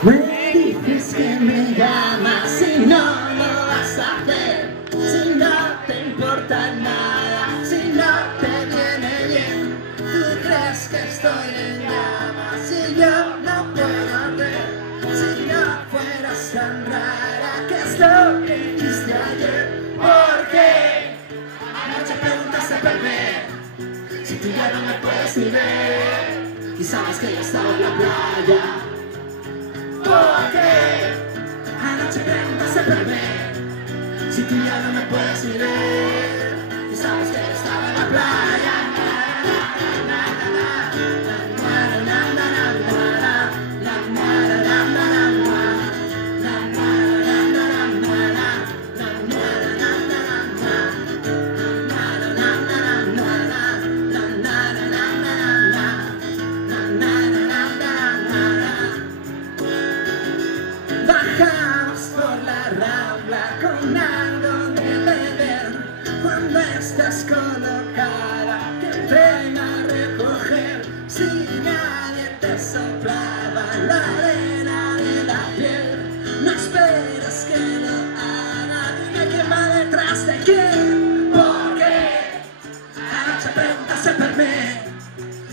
Me dices que me llamas y no lo vas a hacer. Si no te importa nada, si no te viene bien. Tú crees que estoy en llamas y yo no puedo ver. Si no fueras tan rara, ¿qué es lo que hiciste ayer? ¿Por qué? Anoche preguntaste por mí, si tú ya no me puedes ni ver. Y sabes que yo estaba en la playa. ¿Por qué? Anoche preguntaste por mí, si tú ya no me puedes ni ver. Y sabes que yo estaba en la playa. Bajamos por la Rambla con algo de beber. Cuando estás colocada, ¿quién ven a recoger? Si nadie te soplaba la arena de la piel, no esperas que lo haga. Dime quién va detrás de quién. Porque anoche preguntaste por mí,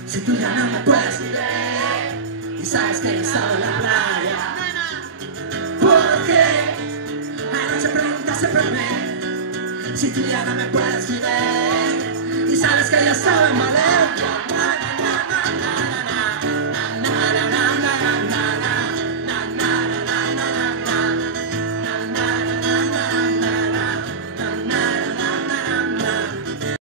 si tú ya no me puedes ni ver. Y sabes que yo estaba en la playa. ¿Por qué? Anoche preguntaste por mí, si tú ya no me puedes ni ver. Y sabes que yo estaba